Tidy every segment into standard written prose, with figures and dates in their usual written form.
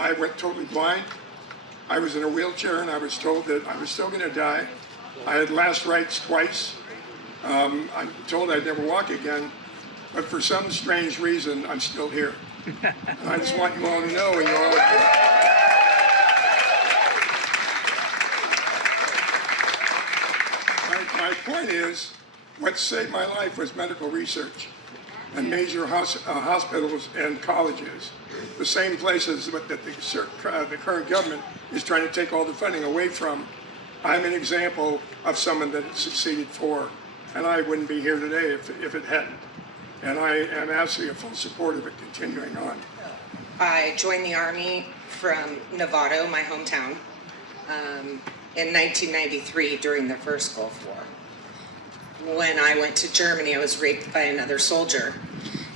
I went totally blind. I was in a wheelchair and I was told that I was still going to die. I had last rites twice. I'm told I'd never walk again, but for some strange reason, I'm still here. And I just want you all to know, and you all. My point is, what saved my life was medical research and major hospitals and colleges, the same places that the current government is trying to take all the funding away from. I'm an example of someone that it succeeded for, and I wouldn't be here today if it hadn't. And I am absolutely a full supporter of it continuing on. I joined the Army from Novato, my hometown, in 1993 during the first Gulf War. When I went to Germany, I was raped by another soldier,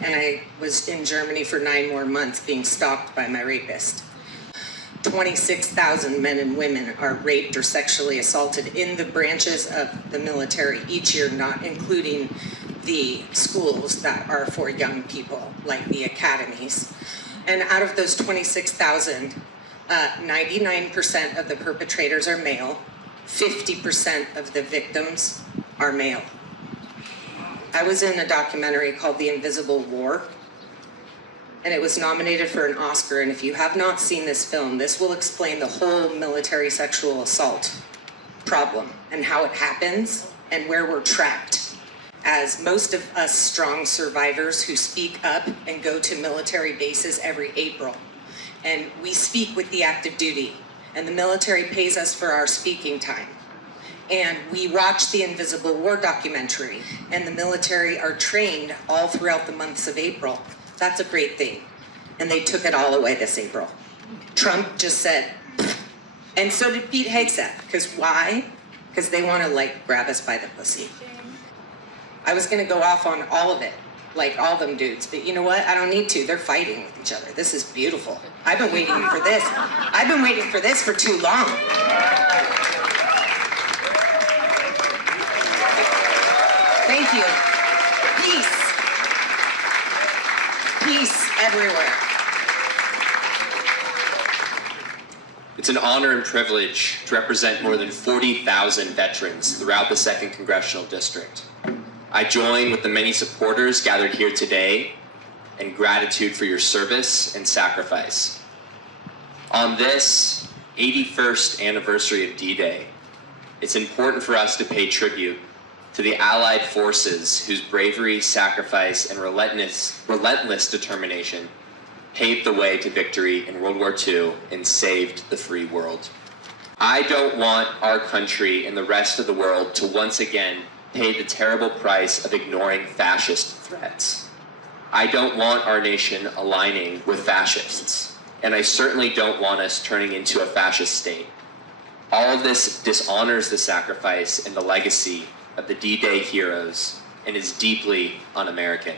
and I was in Germany for 9 more months being stalked by my rapist. 26,000 men and women are raped or sexually assaulted in the branches of the military each year, not including the schools that are for young people, like the academies. And out of those 26,000, 99% of the perpetrators are male, 50% of the victims are male. I was in a documentary called The Invisible War, and it was nominated for an Oscar, and if you have not seen this film, this will explain the whole military sexual assault problem and how it happens and where we're trapped. As most of us strong survivors who speak up and go to military bases every April, and we speak with the active duty, and the military pays us for our speaking time. And we watch the Invisible War documentary, and the military are trained all throughout the months of April. That's a great thing. And they took it all away this April. Trump just said, and so did Pete Hegseth. Because why? Because they want to grab us by the pussy. I was going to go off on all of it, like all them dudes, but you know what? I don't need to. They're fighting with each other. This is beautiful. I've been waiting for this. I've been waiting for this for too long. Thank you. Peace. Peace everywhere. It's an honor and privilege to represent more than 40,000 veterans throughout the 2nd Congressional District. I join with the many supporters gathered here today in gratitude for your service and sacrifice. On this 81st anniversary of D-Day, it's important for us to pay tribute to the Allied forces whose bravery, sacrifice, and relentless determination paved the way to victory in World War II and saved the free world. I don't want our country and the rest of the world to once again pay the terrible price of ignoring fascist threats. I don't want our nation aligning with fascists, and I certainly don't want us turning into a fascist state. All of this dishonors the sacrifice and the legacy of the D-Day heroes and is deeply un-American.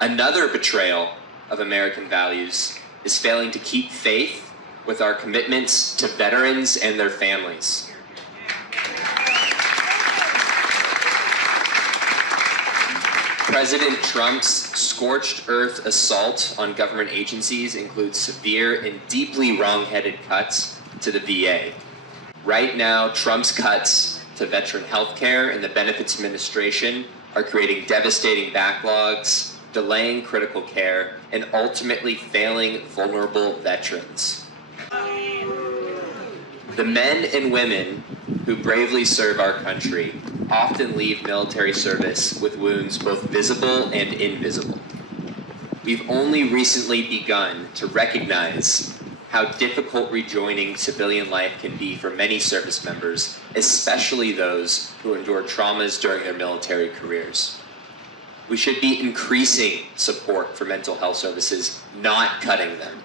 Another betrayal of American values is failing to keep faith with our commitments to veterans and their families. President Trump's scorched earth assault on government agencies includes severe and deeply wrong-headed cuts to the VA. Right now, Trump's cuts to veteran health care and the Benefits Administration are creating devastating backlogs, delaying critical care, and ultimately failing vulnerable veterans. The men and women who bravely serve our country often leave military service with wounds both visible and invisible. We've only recently begun to recognize how difficult rejoining civilian life can be for many service members, especially those who endure traumas during their military careers. We should be increasing support for mental health services, not cutting them.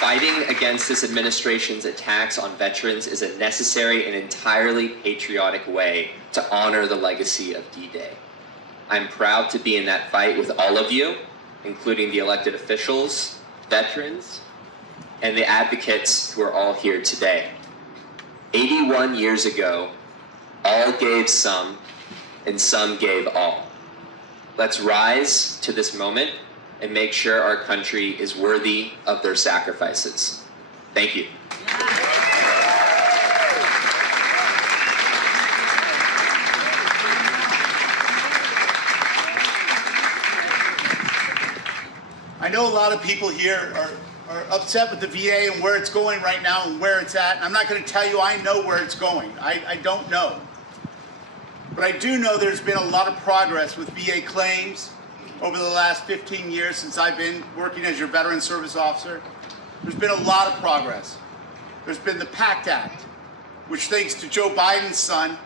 Fighting against this administration's attacks on veterans is a necessary and entirely patriotic way to honor the legacy of D-Day. I'm proud to be in that fight with all of you, including the elected officials, veterans, and the advocates who are all here today. 81 years ago, all gave some, and some gave all. Let's rise to this moment and make sure our country is worthy of their sacrifices. Thank you. I know a lot of people here are upset with the VA and where it's going right now and where it's at. I'm not going to tell you I know where it's going. I don't know. But I do know there's been a lot of progress with VA claims over the last 15 years since I've been working as your Veteran Service Officer. There's been a lot of progress. There's been the PACT Act, which thanks to Joe Biden's son,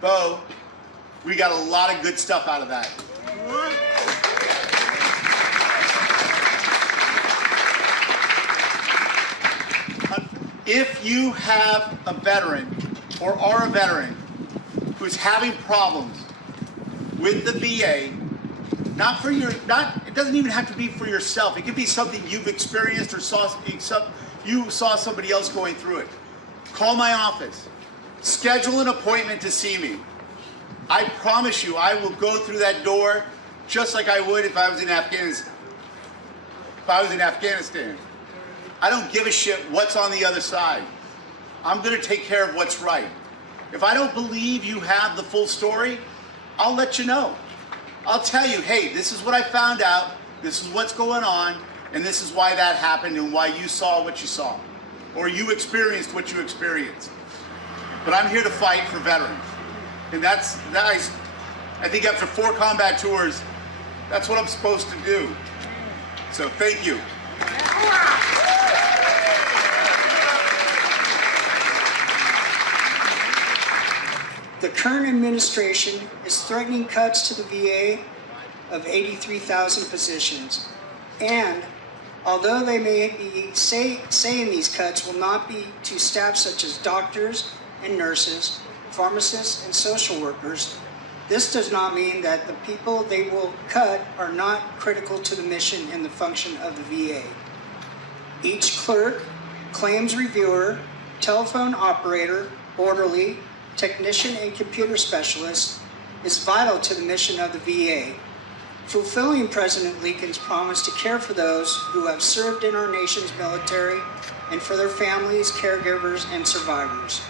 Bo, we got a lot of good stuff out of that. If you have a veteran or are a veteran who's having problems with the VA, it doesn't even have to be for yourself. It could be something you've experienced or you saw somebody else going through it. Call my office. Schedule an appointment to see me. I promise you, I will go through that door just like I would if I was in Afghanistan. I don't give a shit what's on the other side. I'm going to take care of what's right. If I don't believe you have the full story, I'll let you know. I'll tell you, hey, this is what I found out, this is what's going on, and this is why that happened and why you saw what you saw, or you experienced what you experienced. But I'm here to fight for veterans. And that's I think after 4 combat tours, that's what I'm supposed to do. So thank you. The current administration is threatening cuts to the VA of 83,000 positions. And although they may be saying these cuts will not be to staff such as doctors and nurses, pharmacists and social workers, this does not mean that the people they will cut are not critical to the mission and the function of the VA. Each clerk, claims reviewer, telephone operator, orderly, technician, and computer specialist is vital to the mission of the VA, fulfilling President Lincoln's promise to care for those who have served in our nation's military and for their families, caregivers, and survivors.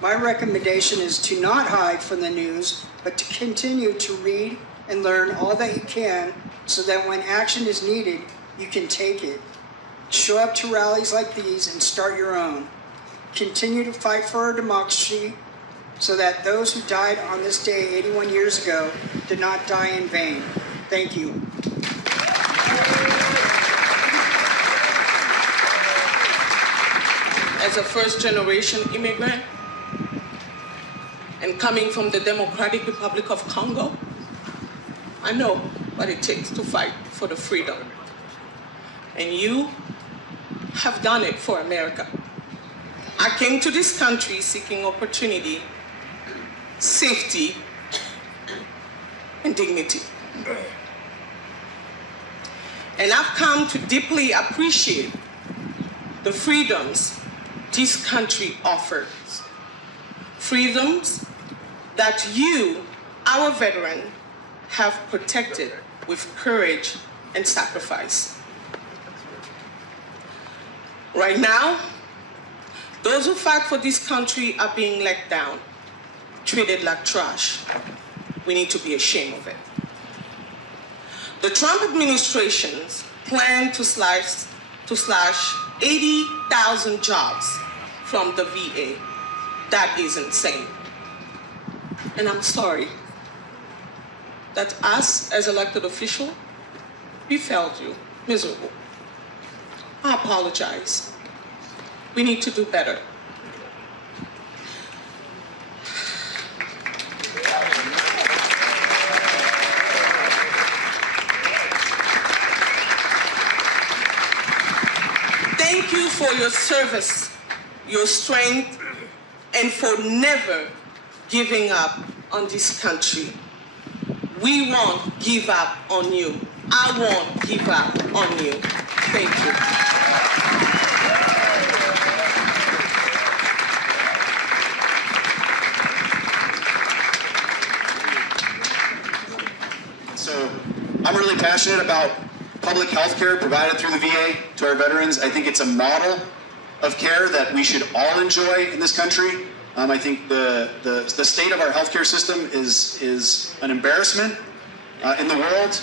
My recommendation is to not hide from the news, but to continue to read and learn all that you can so that when action is needed, you can take it. Show up to rallies like these and start your own. Continue to fight for our democracy so that those who died on this day 81 years ago did not die in vain. Thank you. As a first-generation immigrant and coming from the Democratic Republic of Congo, I know what it takes to fight for the freedom. And you have done it for America. I came to this country seeking opportunity, safety, and dignity. And I've come to deeply appreciate the freedoms this country offers. Freedoms that you, our veteran, have protected with courage and sacrifice. Right now, those who fight for this country are being let down, treated like trash. We need to be ashamed of it. The Trump administration's plan to slash 80,000 jobs from the VA, that is insane. And I'm sorry that us as elected officials, we failed you, miserable. I apologize. We need to do better. Thank you for your service, your strength, and for never giving up on this country. We won't give up on you. I won't give up on you. Thank you. I'm really passionate about public health care provided through the VA to our veterans. I think it's a model of care that we should all enjoy in this country. I think the state of our healthcare system is an embarrassment in the world,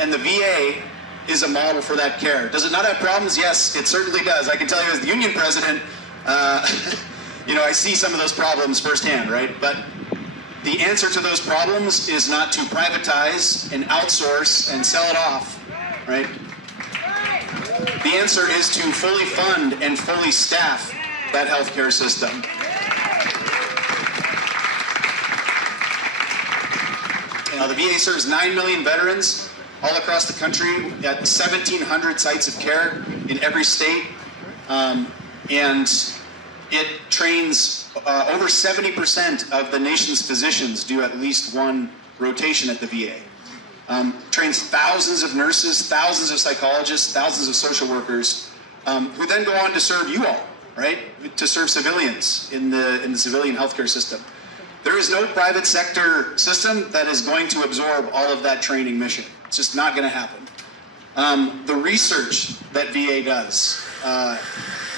and the VA is a model for that care. Does it not have problems? Yes, it certainly does. I can tell you as the union president, I see some of those problems firsthand, right? But the answer to those problems is not to privatize and outsource and sell it off, right? The answer is to fully fund and fully staff that healthcare system. The VA serves 9 million veterans all across the country at 1,700 sites of care in every state. And it trains over 70% of the nation's physicians do at least one rotation at the VA. Trains thousands of nurses, thousands of psychologists, thousands of social workers, who then go on to serve you all, right? To serve civilians in the civilian healthcare system. There is no private sector system that is going to absorb all of that training mission. It's just not going to happen. The research that VA does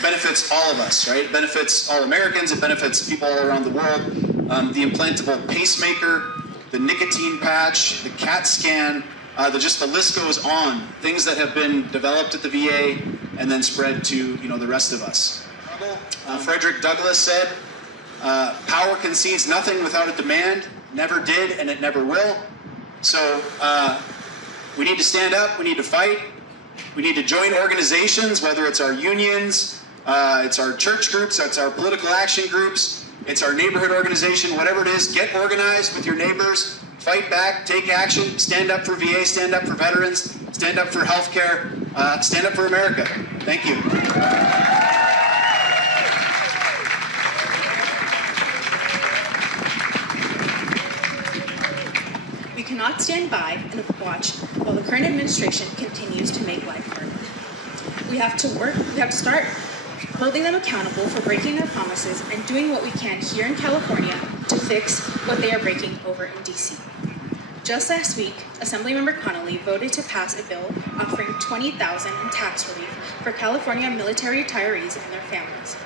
benefits all of us, right? It benefits all Americans. It benefits people all around the world. The implantable pacemaker, the nicotine patch, the CAT scan, the list goes on. Things that have been developed at the VA and then spread to the rest of us. Frederick Douglass said, "Power concedes nothing without a demand. Never did, and it never will." So we need to stand up. We need to fight. We need to join organizations, whether it's our unions, it's our church groups, it's our political action groups, it's our neighborhood organization, whatever it is. Get organized with your neighbors. Fight back. Take action. Stand up for VA. Stand up for veterans. Stand up for healthcare. Stand up for America. Thank you. We cannot stand by and watch while the current administration continues to make life harder. We have to start holding them accountable for breaking their promises and doing what we can here in California to fix what they are breaking over in DC. Just last week, Assemblymember Connolly voted to pass a bill offering $20,000 in tax relief for California military retirees and their families.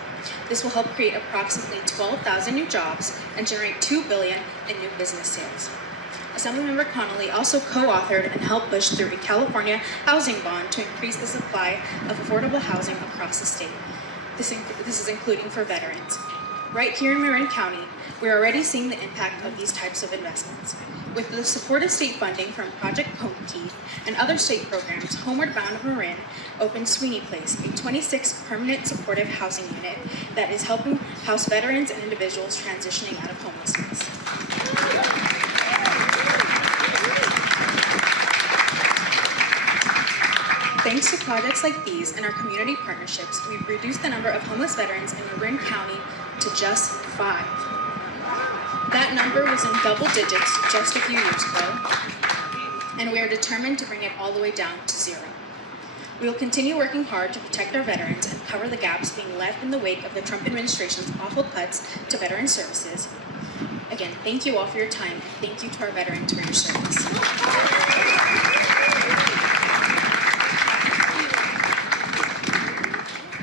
This will help create approximately 12,000 new jobs and generate $2 billion in new business sales. Assemblymember Connolly also co-authored and helped push through a California housing bond to increase the supply of affordable housing across the state. This is including for veterans. Right here in Marin County, we're already seeing the impact of these types of investments. With the support of state funding from Project Homekey and other state programs, Homeward Bound of Marin opened Sweeney Place, a 26 permanent supportive housing unit that is helping house veterans and individuals transitioning out of homelessness. Thanks to projects like these and our community partnerships, we've reduced the number of homeless veterans in Marin County to just 5. That number was in double digits just a few years ago, and we are determined to bring it all the way down to 0. We will continue working hard to protect our veterans and cover the gaps being left in the wake of the Trump administration's awful cuts to veteran services. Again, thank you all for your time, and thank you to our veterans for your service.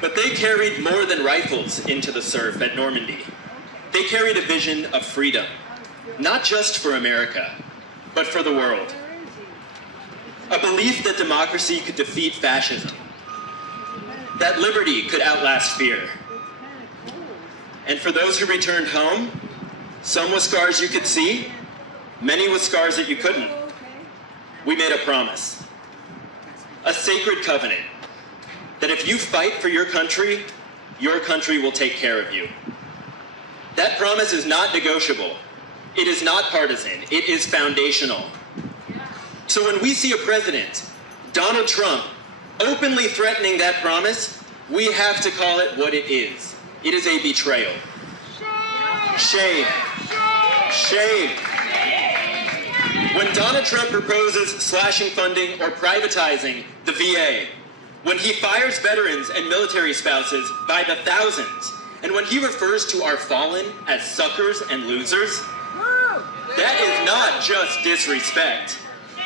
But they carried more than rifles into the surf at Normandy. They carried a vision of freedom, not just for America, but for the world. A belief that democracy could defeat fascism, that liberty could outlast fear. And for those who returned home, some with scars you could see, many with scars that you couldn't. We made a promise, a sacred covenant, that if you fight for your country will take care of you. That promise is not negotiable. It is not partisan. It is foundational. So when we see a president, Donald Trump, openly threatening that promise, we have to call it what it is. It is a betrayal. Shame. Shame. When Donald Trump proposes slashing funding or privatizing the VA, when he fires veterans and military spouses by the thousands, and when he refers to our fallen as suckers and losers, that is not just disrespect.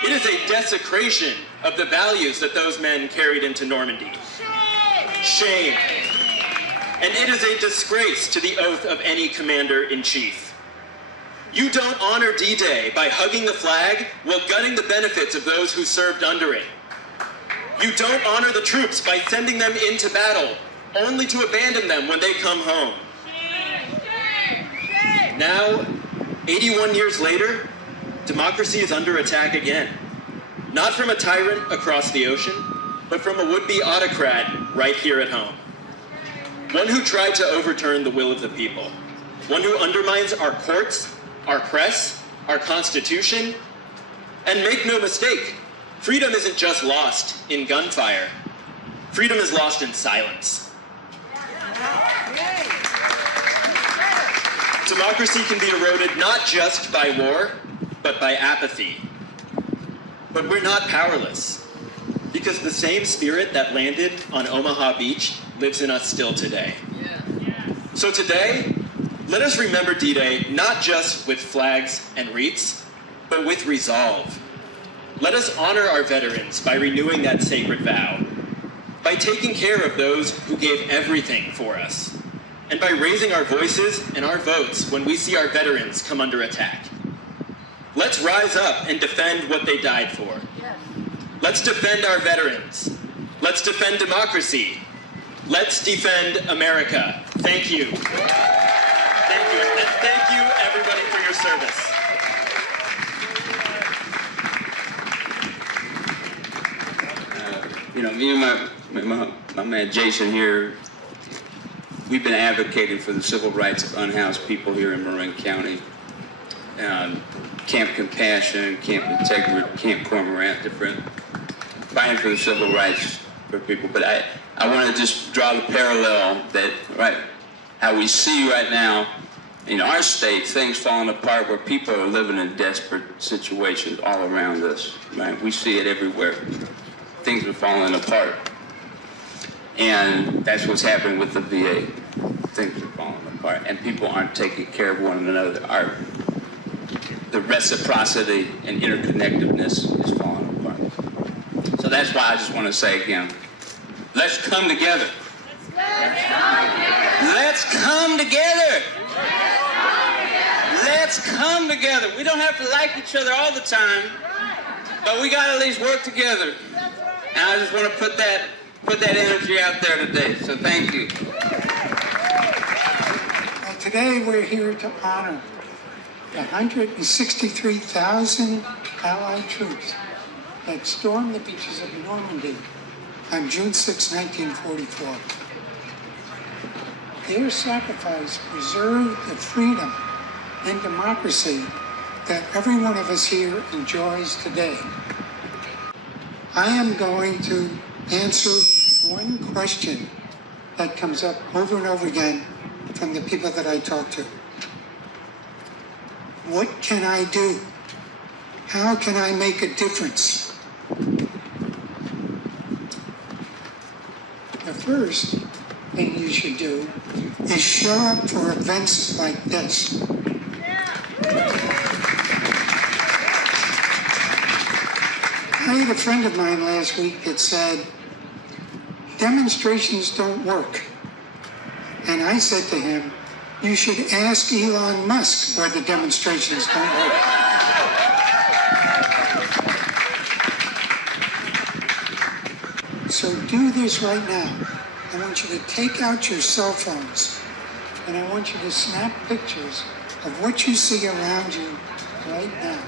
It is a desecration of the values that those men carried into Normandy. Shame. And it is a disgrace to the oath of any commander-in-chief. You don't honor D-Day by hugging the flag while gutting the benefits of those who served under it. You don't honor the troops by sending them into battle, only to abandon them when they come home. Now, 81 years later, democracy is under attack again. Not from a tyrant across the ocean, but from a would-be autocrat right here at home. One who tried to overturn the will of the people. One who undermines our courts, our press, our Constitution. And make no mistake, freedom isn't just lost in gunfire. Freedom is lost in silence. Democracy can be eroded not just by war, but by apathy. But we're not powerless, because the same spirit that landed on Omaha Beach lives in us still today. So today, let us remember D-Day not just with flags and wreaths, but with resolve. Let us honor our veterans by renewing that sacred vow, by taking care of those who gave everything for us, and by raising our voices and our votes when we see our veterans come under attack. Let's rise up and defend what they died for. Let's defend our veterans. Let's defend democracy. Let's defend America. Thank you. Thank you. And thank you, everybody, for your service. Me and my man Jason here, we've been advocating for the civil rights of unhoused people here in Marin County. Camp Compassion, Camp Integrity, Camp Cormorant, different, fighting for the civil rights for people. But I want to just draw the parallel that, right, how we see right now in our state, things falling apart where people are living in desperate situations all around us, right? We see it everywhere. Things are falling apart. And that's what's happening with the VA. Things are falling apart. And people aren't taking care of one another. The reciprocity and interconnectedness is falling apart. So that's why I just want to say again, let's come together. Let's come together. Let's come together. We don't have to like each other all the time, but we got to at least work together. And I just want to put that energy out there today. So thank you. Well, today we're here to honor the 163,000 Allied troops that stormed the beaches of Normandy on June 6, 1944. Their sacrifice preserved the freedom and democracy that every one of us here enjoys today. I am going to answer one question that comes up over and over again from the people that I talk to. What can I do? How can I make a difference? The first thing you should do is show up for events like this. I had a friend of mine last week that said, demonstrations don't work. And I said to him, you should ask Elon Musk why the demonstrations don't work. So do this right now. I want you to take out your cell phones and I want you to snap pictures of what you see around you right now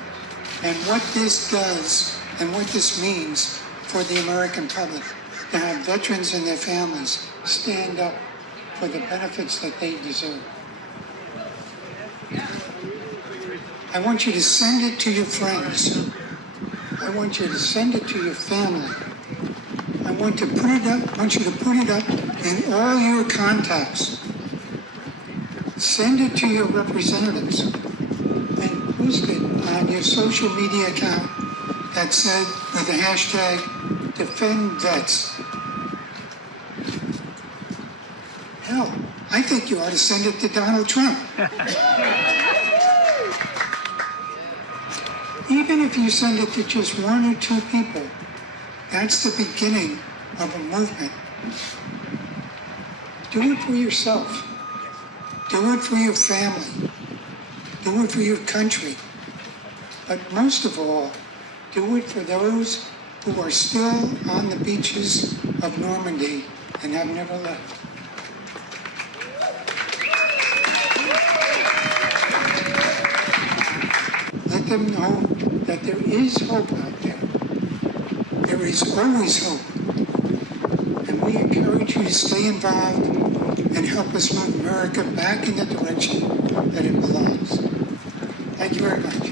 and what this does and what this means for the American public to have veterans and their families stand up for the benefits that they deserve. I want you to send it to your friends. I want you to send it to your family. I want you to put it up in all your contacts. Send it to your representatives and post it on your social media account that said with the hashtag #DefendVets. Hell, I think you ought to send it to Donald Trump. Even even if you send it to just 1 or 2 people, that's the beginning of a movement. Do it for yourself. Do it for your family. Do it for your country. But most of all, do it for those who are still on the beaches of Normandy and have never left. Let them know that there is hope out there. There is always hope. And we encourage you to stay involved and help us move America back in the direction that it belongs. Thank you very much.